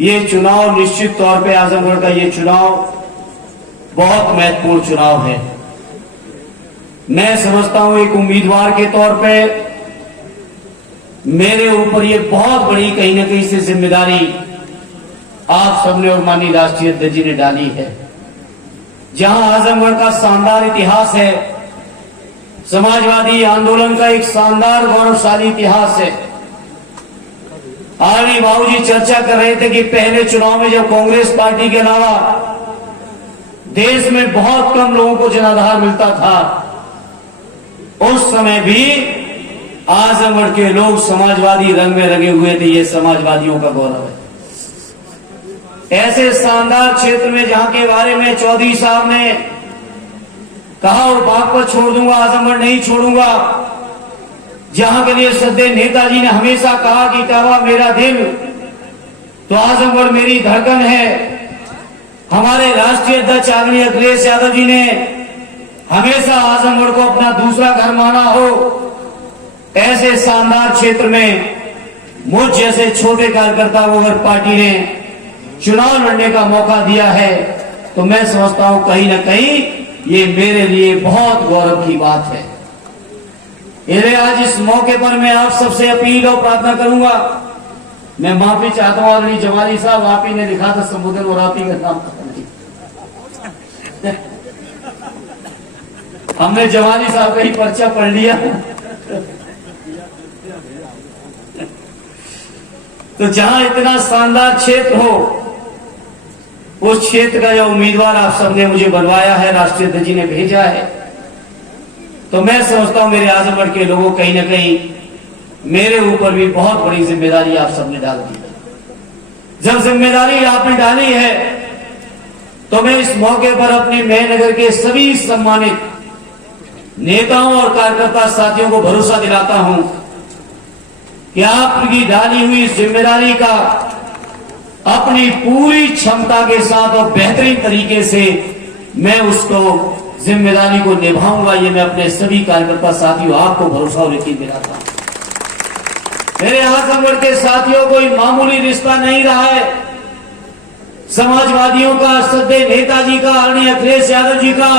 ये चुनाव निश्चित तौर पे आजमगढ़ का ये चुनाव बहुत महत्वपूर्ण चुनाव है। मैं समझता हूं एक उम्मीदवार के तौर पे मेरे ऊपर ये बहुत बड़ी कहीं ना कहीं से जिम्मेदारी आप सबने और माननीय राष्ट्रीय अध्यक्ष जी ने डाली है। जहां आजमगढ़ का शानदार इतिहास है, समाजवादी आंदोलन का एक शानदार गौरवशाली इतिहास है। आरडी बाबू जी चर्चा कर रहे थे कि पहले चुनाव में जब कांग्रेस पार्टी के अलावा देश में बहुत कम लोगों को जनाधार मिलता था, उस समय भी आजमगढ़ के लोग समाजवादी रंग में रंगे हुए थे। ये समाजवादियों का गौरव है। ऐसे शानदार क्षेत्र में जहां के बारे में चौधरी साहब ने कहा और बागपत छोड़ दूंगा, आजमगढ़ नहीं छोड़ूंगा, जहां के लिए श्रद्धेय नेताजी ने हमेशा कहा कि काबा मेरा दिल तो आजमगढ़ मेरी धड़कन है। हमारे राष्ट्रीय अध्यक्ष आदरणीय अखिलेश यादव जी ने हमेशा आजमगढ़ को अपना दूसरा घर माना हो। ऐसे शानदार क्षेत्र में मुझ जैसे छोटे कार्यकर्ता को अगर पार्टी ने चुनाव लड़ने का मौका दिया है तो मैं समझता हूं कहीं ना कहीं ये मेरे लिए बहुत गौरव की बात है। इसलिए आज इस मौके पर मैं आप सबसे अपील और प्रार्थना करूंगा। मैं माफी चाहता हूं आदरणीय जमाली साहब, आप ही ने लिखा था संबोधन और आप ही का नाम हमने जमाली साहब का ही पर्चा पढ़ लिया। तो जहां इतना शानदार क्षेत्र हो, उस क्षेत्र का जो उम्मीदवार आप सबने मुझे बनवाया है, राष्ट्रीय अध्यक्ष जी ने भेजा है, तो मैं समझता हूं मेरे आजमगढ़ के लोगों कहीं ना कहीं मेरे ऊपर भी बहुत बड़ी जिम्मेदारी आप सबने डाल दी है। जब जिम्मेदारी आपने डाली है तो मैं इस मौके पर अपने मेहनगर के सभी सम्मानित नेताओं और कार्यकर्ता साथियों को भरोसा दिलाता हूं कि आपकी डाली हुई जिम्मेदारी का अपनी पूरी क्षमता के साथ और बेहतरीन तरीके से मैं उसको जिम्मेदारी को निभाऊंगा। ये मैं अपने सभी कार्यकर्ता साथियों आपको भरोसा और यकीन दिलाता हूं। मेरे आजमगढ़ के साथियों कोई मामूली रिश्ता नहीं रहा है। समाजवादियों का, श्रद्धेय नेताजी का, आदरणीय अखिलेश यादव जी का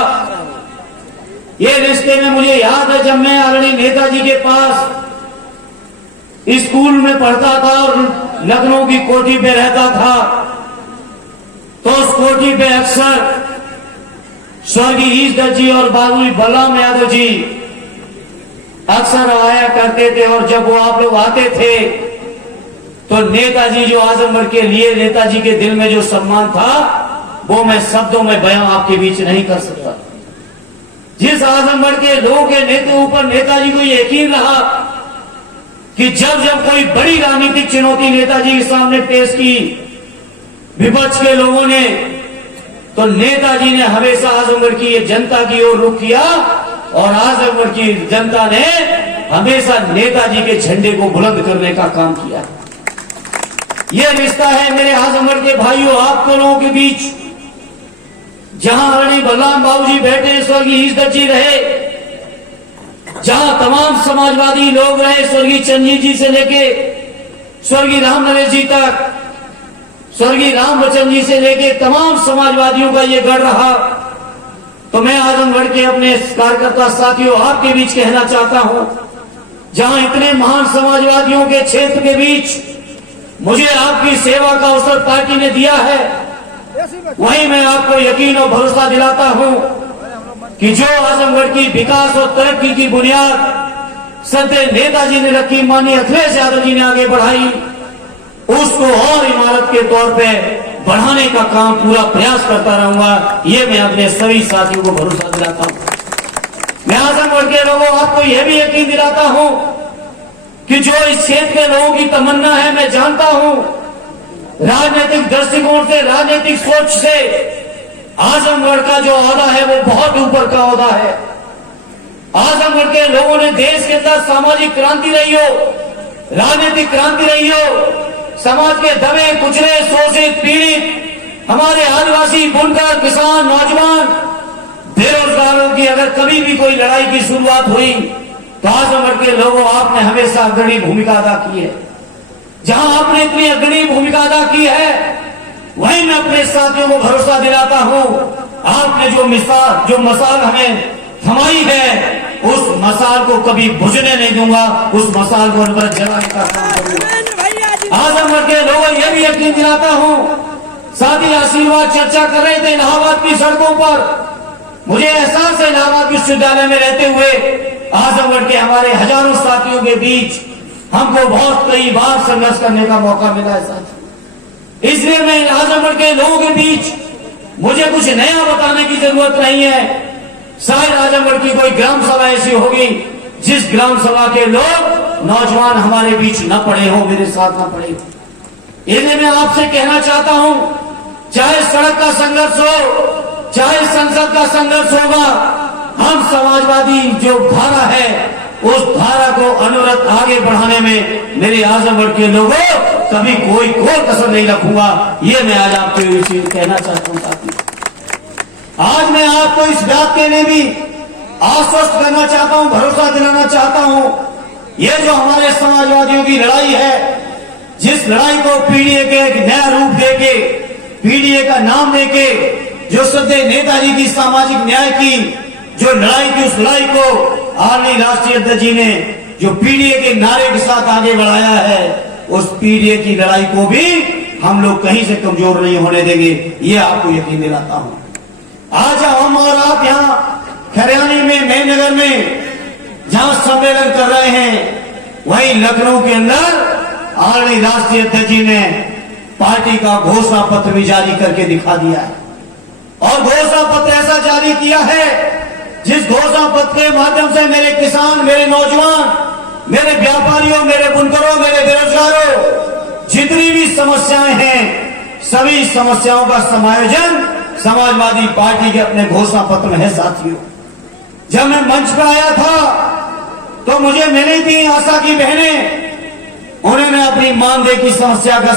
ये रिश्ते में मुझे याद है जब मैं आदरणीय नेताजी के पास स्कूल में पढ़ता था और लखनऊ की कोठी पे रहता था, तो उस कोठी पे अक्सर स्वर्गीय ईश्वर जी और बाबूजी बलराम यादव जी अक्सर आया करते थे। और जब वो आप लोग आते थे तो नेताजी जो आजमगढ़ के लिए नेताजी के दिल में जो सम्मान था वो मैं शब्दों में बयां आपके बीच नहीं कर सकता। जिस आजमगढ़ के लोगों के नेता ऊपर नेताजी को यकीन रहा कि जब जब कोई बड़ी राजनीतिक चुनौती नेताजी के सामने पेश की विपक्ष के लोगों ने, तो नेताजी ने हमेशा आजमगढ़ की जनता की ओर रुख किया और आजमगढ़ की जनता ने हमेशा नेताजी के झंडे को बुलंद करने का काम किया। यह रिश्ता है मेरे आजमगढ़ के भाइयों आप लोगों के बीच। जहां आदरणीय बलराम बाबू जी बैठे, स्वर्गीय ईश्वर जी रहे, जहां तमाम समाजवादी लोग रहे, स्वर्गीय चंद्रजीत जी से लेके स्वर्गीय राम नरेश जी तक, स्वर्गीय राम बच्चन जी से लेके तमाम समाजवादियों का ये गढ़ रहा। तो मैं आजमगढ़ के अपने कार्यकर्ता साथियों आपके बीच कहना चाहता हूं, जहां इतने महान समाजवादियों के क्षेत्र के बीच मुझे आपकी सेवा का अवसर पार्टी ने दिया है, वहीं मैं आपको यकीन और भरोसा दिलाता हूं कि जो आजमगढ़ की विकास और तरक्की की बुनियाद श्रद्धेय नेताजी ने रखी, माननीय अखिलेश यादव जी ने आगे बढ़ाई, उसको और इमारत के तौर पे बढ़ाने का काम पूरा प्रयास करता रहूंगा। ये मैं अपने सभी साथियों को भरोसा दिलाता हूं। मैं आजमगढ़ के लोगों आपको यह भी यकीन दिलाता हूं कि जो इस क्षेत्र के लोगों की तमन्ना है, मैं जानता हूं राजनीतिक दृष्टिकोण से, राजनीतिक सोच से आजमगढ़ का जो ओहदा है वो बहुत ऊपर का ओहदा है। आजमगढ़ के लोगों ने देश के अंदर सामाजिक क्रांति रही हो, राजनीतिक क्रांति रही हो, समाज के दबे कुचले शोषित पीड़ित हमारे आदिवासी, बुनकर, किसान, नौजवान, बेरोजगारों की अगर कभी भी कोई लड़ाई की शुरुआत हुई तो आजमगढ़ के लोगों आपने हमेशा अग्रणी भूमिका अदा की है। जहां आपने इतनी अग्रणी भूमिका अदा की है वहीं मैं अपने साथियों को भरोसा दिलाता हूं, आपने जो मसाल हमें थमाई है, उस मसाल को कभी बुझने नहीं दूंगा, उस मसाल को अनवर जलाने का काम करूंगा। आजमगढ़ के लोगों ये भी यकीन दिलाता हूं, साथी आशीर्वाद चर्चा कर रहे थे इलाहाबाद की सड़कों पर, मुझे एहसास है इलाहाबाद विश्वविद्यालय में रहते हुए आजमगढ़ के हमारे हजारों साथियों के बीच हमको बहुत कई बार संघर्ष करने का मौका मिला है साथी। इसलिए मैं आजमगढ़ के लोगों के बीच मुझे कुछ नया बताने की जरूरत नहीं है। शायद आजमगढ़ की कोई ग्राम सभा ऐसी होगी जिस ग्राम सभा के लोग नौजवान हमारे बीच न पड़े हो, मेरे साथ न पड़े। इसलिए मैं आपसे कहना चाहता हूं, चाहे सड़क का संघर्ष हो, चाहे संसद का संघर्ष होगा, हम समाजवादी जो धारा है उस धारा को अनवरत आगे बढ़ाने में मेरे आजमगढ़ के लोगों कभी कोई कसर नहीं रखूंगा। ये मैं आज आपको कहना चाहता हूं साथी। आज मैं आपको इस बात के लिए भी आश्वस्त करना चाहता हूं, भरोसा दिलाना चाहता हूं, ये जो हमारे समाजवादियों की लड़ाई है, जिस लड़ाई को पीडीए के एक नया रूप देके, पीडीए का नाम देके, जो श्रद्धेय नेताजी की सामाजिक न्याय की जो लड़ाई थी, उस लड़ाई को आदरणीय राष्ट्रीय अध्यक्ष जी ने जो पीडीए के नारे के साथ आगे बढ़ाया है, उस पीडीए की लड़ाई को भी हम लोग कहीं से कमजोर नहीं होने देंगे, ये आपको यकीन दिलाता हूं। आज हम और आप यहाँ खरियानी में, मेहनगर में जहां सम्मेलन कर रहे हैं, वहीं लखनऊ के अंदर आदरणीय राष्ट्रीय अध्यक्ष जी ने पार्टी का घोषणा पत्र भी जारी करके दिखा दिया है। और घोषणा पत्र ऐसा जारी किया है जिस घोषणा पत्र के माध्यम से मेरे किसान, मेरे नौजवान, मेरे व्यापारियों, मेरे बुनकरों, मेरे बेरोजगारों, जितनी भी समस्याएं हैं, सभी समस्याओं का समायोजन समाजवादी पार्टी के अपने घोषणा पत्र में है साथियों। जब मैं मंच पर आया था तो मुझे मिली थी आशा की बहनें, उन्होंने अपनी मानदेय की समस्या का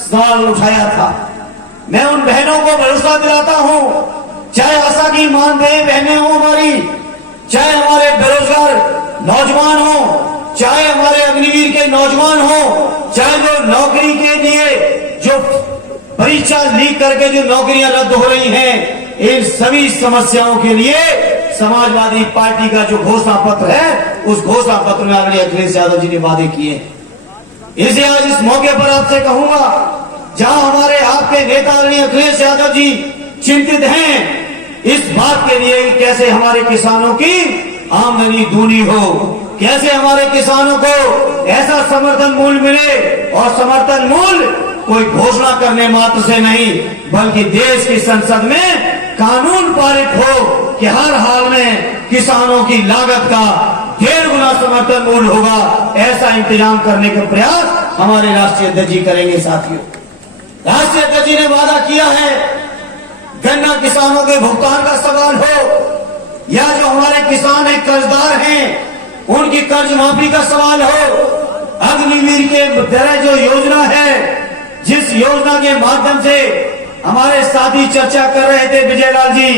सवाल उठाया था। मैं उन बहनों को भरोसा दिलाता हूं, चाहे आशा की मानदेय बहनें हो हमारी, चाहे हमारे बेरोजगार नौजवान हो, चाहे हमारे अग्निवीर के नौजवान हो, चाहे जो नौकरी के लिए जो परीक्षा लीक करके जो नौकरियां रद्द हो रही हैं, इन सभी समस्याओं के लिए समाजवादी पार्टी का जो घोषणा पत्र है, उस घोषणा पत्र में आदरणीय अखिलेश यादव जी ने वादे किए। इसलिए आज इस मौके पर आपसे कहूंगा, जहां हमारे आपके नेता आदरणीय अखिलेश यादव जी चिंतित हैं इस बात के लिए कि कैसे हमारे किसानों की आमदनी दूनी हो, कैसे हमारे किसानों को ऐसा समर्थन मूल्य मिले, और समर्थन मूल्य कोई घोषणा करने मात्र से नहीं, बल्कि देश की संसद में कानून पारित हो कि हर हाल में किसानों की लागत का 1.5 गुना समर्थन मूल्य होगा, ऐसा इंतजाम करने का प्रयास हमारे राष्ट्रीय अध्यक्ष जी करेंगे साथियों। राष्ट्रीय अध्यक्ष जी ने वादा किया है, गन्ना किसानों के भुगतान का सवाल हो, या जो हमारे किसान हैं कर्जदार हैं उनकी कर्ज माफी का सवाल हो, अग्निवीर के तरह जो योजना है, जिस योजना के माध्यम से हमारे साथी चर्चा कर रहे थे विजयलाल जी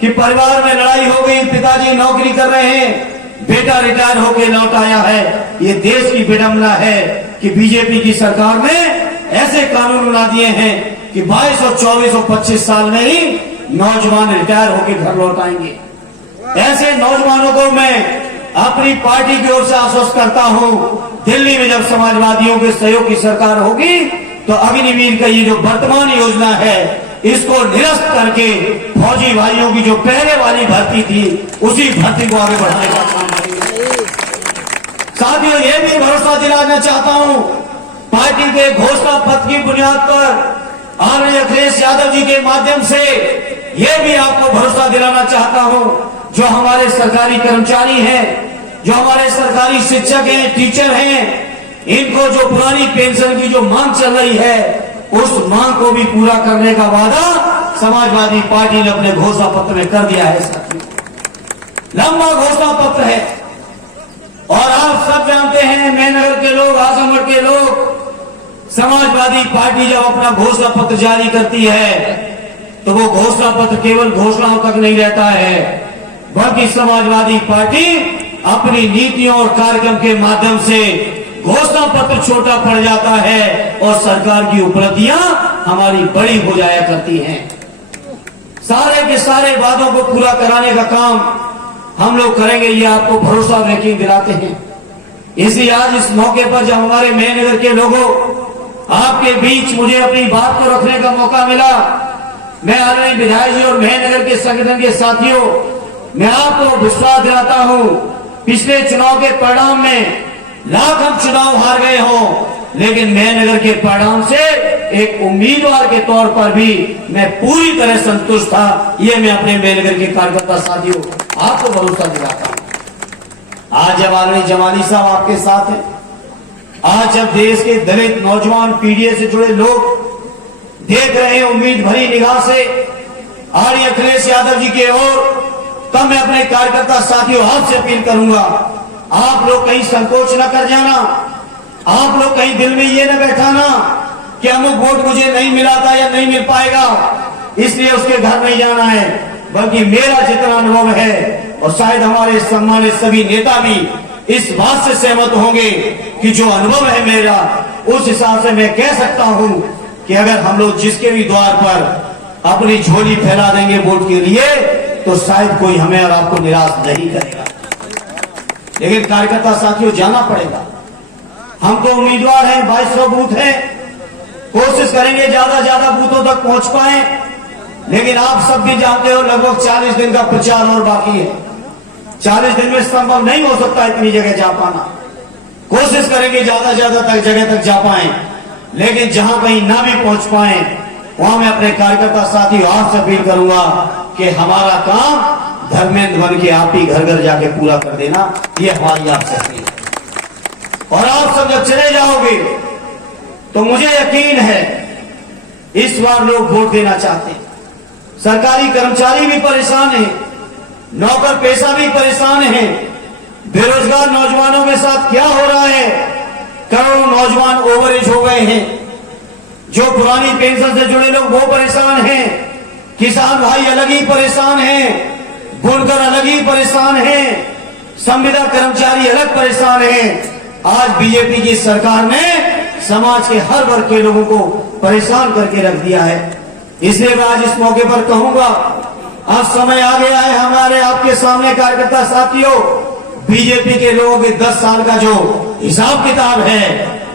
कि परिवार में लड़ाई हो गई, पिताजी नौकरी कर रहे हैं, बेटा रिटायर होकर लौट आया है। ये देश की विडंबना है कि बीजेपी की सरकार ने ऐसे कानून बना दिए हैं कि 22 और 24 और 25 साल में ही नौजवान रिटायर होकर घर लौट आएंगे। ऐसे नौजवानों को मैं अपनी पार्टी की ओर से आश्वस्त करता हूं, दिल्ली में जब समाजवादियों के सहयोग की सरकार होगी तो अग्निवीर का ये जो वर्तमान योजना है, इसको निरस्त करके फौजी भाइयों की जो पहले वाली भर्ती थी, उसी भर्ती को आगे बढ़ाने का काम करेंगे। साथियों, ये भी भरोसा दिलाना चाहता हूं, पार्टी के घोषणा पत्र की बुनियाद पर आदरणीय अखिलेश यादव जी के माध्यम से ये भी आपको भरोसा दिलाना चाहता हूं, जो हमारे सरकारी कर्मचारी हैं, जो हमारे सरकारी शिक्षक हैं, टीचर हैं, इनको जो पुरानी पेंशन की जो मांग चल रही है, उस मांग को भी पूरा करने का वादा समाजवादी पार्टी ने अपने घोषणा पत्र में कर दिया है साथियों। लंबा घोषणा पत्र है और आप सब जानते हैं, मेहनगर के लोग, आजमगढ़ के लोग, समाजवादी पार्टी जब अपना घोषणा पत्र जारी करती है तो वो घोषणा पत्र केवल घोषणाओं तक नहीं रहता है, बल्कि समाजवादी पार्टी अपनी नीतियों और कार्यक्रम के माध्यम से घोषणा पत्र छोटा पड़ जाता है और सरकार की उपलब्धियां हमारी बड़ी हो जाया करती हैं। सारे के सारे वादों को पूरा कराने का काम हम लोग करेंगे, ये आपको भरोसा यकीन दिलाते हैं। इसलिए आज इस मौके पर जब हमारे मेहनगर के लोगों आपके बीच मुझे अपनी बात को रखने का मौका मिला, मैं आदरणीय विधायक जी और मेहनगर के संगठन के साथियों, मैं आपको विश्वास दिलाता हूं, पिछले चुनाव के परिणाम में लाख हम चुनाव हार गए हों, लेकिन मेहनगर के परिणाम से एक उम्मीदवार के तौर पर भी मैं पूरी तरह संतुष्ट था। ये मैं अपने मेहनगर के कार्यकर्ता साथियों आपको भरोसा दिलाता हूं। आज जब आदरणीय जमाली साहब आपके साथ हैं, आज जब देश के दलित नौजवान पीढ़ी से जुड़े लोग देख रहे हैं उम्मीद भरी निगाह से आर्य अखिलेश यादव जी की ओर, तब मैं अपने कार्यकर्ता साथियों आपसे अपील करूंगा, आप लोग कहीं संकोच न कर जाना, आप लोग कहीं दिल में ये न बैठाना कि अमुक वोट मुझे नहीं मिला था या नहीं मिल पाएगा इसलिए उसके घर नहीं जाना है, बल्कि मेरा जितना अनुभव है और शायद हमारे सम्मानित सभी नेता भी इस बात से सहमत होंगे कि जो अनुभव है मेरा, उस हिसाब से मैं कह सकता हूं कि अगर हम लोग जिसके भी द्वार पर अपनी झोली फैला देंगे वोट के लिए, तो शायद कोई हमें और आपको निराश नहीं करेगा। लेकिन कार्यकर्ता साथियों जाना पड़ेगा, हम तो उम्मीदवार हैं, 2200 बूथ हैं, कोशिश करेंगे ज्यादा बूथों तक पहुंच पाए, लेकिन आप सब भी जानते हो लगभग 40 दिन का प्रचार और बाकी है। 40 दिन में संभव नहीं हो सकता इतनी जगह जा पाना, कोशिश करेंगे ज्यादा जगह तक जा पाए, लेकिन जहां कहीं ना भी पहुंच पाए वहां मैं अपने कार्यकर्ता साथियों आपसे अपील करूंगा कि हमारा काम धर्मेंद्र बन के आप ही घर घर जाके पूरा कर देना, ये हमारी आपसे अपील है। और आप सब जब चले जाओगे तो मुझे यकीन है इस बार लोग वोट देना चाहते हैं। सरकारी कर्मचारी भी परेशान हैं, नौकर पेशा भी परेशान हैं, बेरोजगार नौजवानों के साथ क्या हो रहा है, करोड़ों नौजवान ओवरेज हो गए हैं, जो पुरानी पेंशन से जुड़े लोग वो परेशान हैं, किसान भाई अलग ही परेशान हैं, बुनकर अलग ही परेशान हैं, संविदा कर्मचारी अलग परेशान हैं। आज बीजेपी की सरकार ने समाज के हर वर्ग के लोगों को परेशान करके रख दिया है। इसलिए मैं आज इस मौके पर कहूंगा, अब समय आ गया है हमारे आपके सामने कार्यकर्ता साथियों, बीजेपी के लोगों के 10 साल का जो हिसाब किताब है,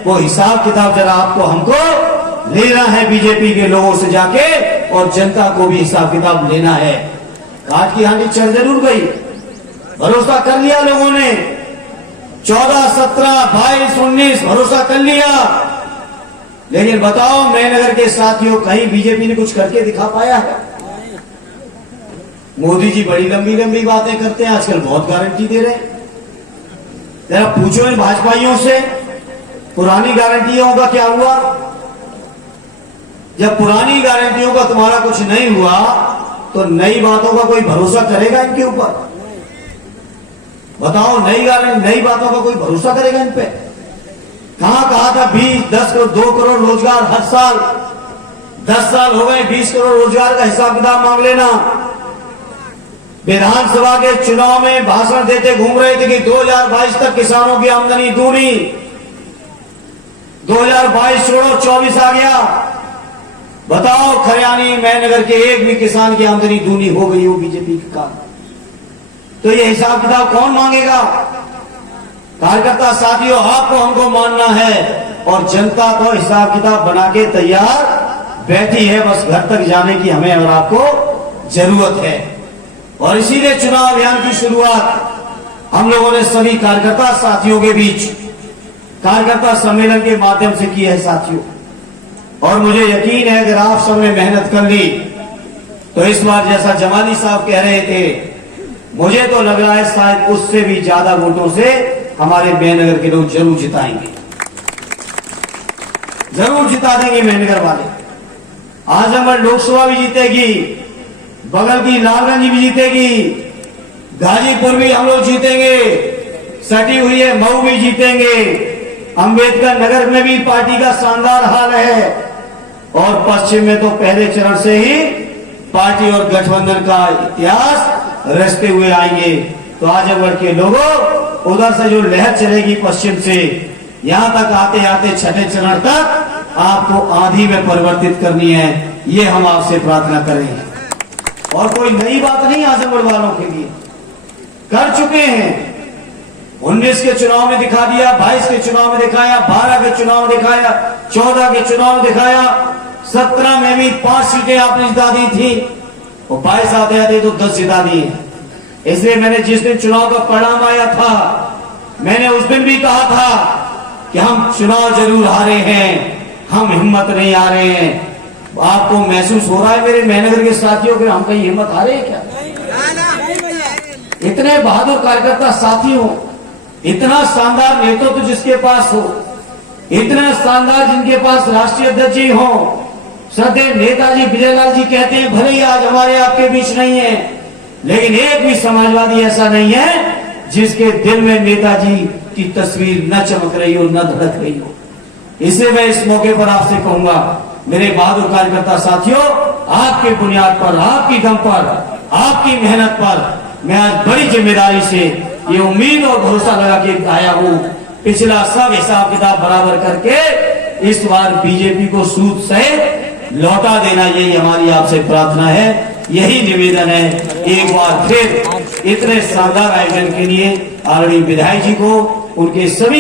वो हिसाब किताब जरा आपको हमको लेना है बीजेपी के लोगों से जाके, और जनता को भी हिसाब किताब लेना है। काट की हांडी चढ़ जरूर गई, भरोसा कर लिया लोगों ने, 14, 17, 22, 19 भरोसा कर लिया, लेकिन बताओ मेहनगर के साथियों कहीं बीजेपी ने कुछ करके दिखा पाया है? मोदी जी बड़ी लंबी लंबी बातें करते हैं, आजकल बहुत गारंटी दे रहे हैं। जरा पूछो इन भाजपाइयों से पुरानी गारंटियों का क्या हुआ? जब पुरानी गारंटियों का तुम्हारा कुछ नहीं हुआ तो नई बातों का कोई भरोसा करेगा इनके ऊपर? बताओ, नई बातों का कोई भरोसा करेगा इन पे? कहा था 10 करोड़ 2 करोड़ रोजगार हर साल, 10 साल हो गए, 20 करोड़ रोजगार का हिसाब किताब मांग लेना। विधानसभा के चुनाव में भाषण देते घूम रहे थे कि 2022 तक किसानों की आमदनी दूनी, 2022 छोड़ो 24 आ गया, बताओ खरियानी मेहनगर के एक भी किसान की आमदनी दूनी हो गई हो बीजेपी के कारण? तो ये हिसाब किताब कौन मांगेगा? कार्यकर्ता साथियों आपको हमको मानना है, और जनता तो हिसाब किताब बना के तैयार बैठी है, बस घर तक जाने की हमें और आपको जरूरत है। और इसीलिए चुनाव अभियान की शुरुआत हम लोगों ने सभी कार्यकर्ता साथियों के बीच कार्यकर्ता सम्मेलन के माध्यम से की है साथियों, और मुझे यकीन है अगर आप सबने मेहनत कर ली तो इस बार जैसा जमाली साहब कह रहे थे, मुझे तो लग रहा है शायद उससे भी ज्यादा वोटों से हमारे मेहनगर के लोग जरूर जिताएंगे, जरूर जिता देंगे मेहनगर वाले। आजमगढ़ लोकसभा भी जीतेगी, बगल की लालगंज भी जीतेगी, गाजीपुर भी हम लोग जीतेंगे, सटी हुई है मऊ भी जीतेंगे, अंबेडकर नगर में भी पार्टी का शानदार हाल है, और पश्चिम में तो पहले चरण से ही पार्टी और गठबंधन का इतिहास रचते हुए आएंगे। तो आजमगढ़ के लोगों, उधर से जो लहर चलेगी पश्चिम से, यहाँ तक आते आते छठे चरण तक आपको आंधी में परिवर्तित करनी है, ये हम आपसे प्रार्थना करेंगे। और कोई नई बात नहीं आजमगढ़ वालों के लिए, कर चुके हैं। 19 के चुनाव में दिखा दिया, 22 के चुनाव में दिखाया, 12 के चुनाव में दिखाया, 14 के चुनाव में दिखाया, 17 में भी 5 सीटें आपने जिता दी थी, और 22 आते आते तो 10 जिता दिए। इसलिए मैंने जिस दिन चुनाव का परिणाम आया था, मैंने उस दिन भी कहा था कि हम चुनाव जरूर हारे हैं, हम हिम्मत नहीं हारे हैं। आपको महसूस हो रहा है मेरे मेहनगर के साथियों कि हम कहीं हिम्मत हारे हैं क्या? इतने बहादुर कार्यकर्ता साथी हो, इतना शानदार नेतृत्व जिसके पास हो, इतना शानदार जिनके पास राष्ट्रीय अध्यक्ष जी हो, श्रद्धेय नेताजी विजयलाल जी कहते हैं भले ही आज हमारे आपके बीच नहीं है, लेकिन एक भी समाजवादी ऐसा नहीं है जिसके दिल में नेताजी की तस्वीर न चमक रही हो, न धड़क रही हो। इसलिए मैं इस मौके पर आपसे कहूंगा मेरे बहादुर कार्यकर्ता साथियों, आपके बुनियाद पर, आपकी दम पर, आपकी मेहनत पर मैं आज बड़ी जिम्मेदारी से ये उम्मीद और भरोसा लगा के आया हूं, पिछला सब हिसाब किताब बराबर करके इस बार बीजेपी को सूद सहित लौटा देना, यही हमारी आपसे प्रार्थना है, यही निवेदन है। एक बार फिर इतने शानदार आयोजन के लिए आदरणीय विधायक जी को, उनके सभी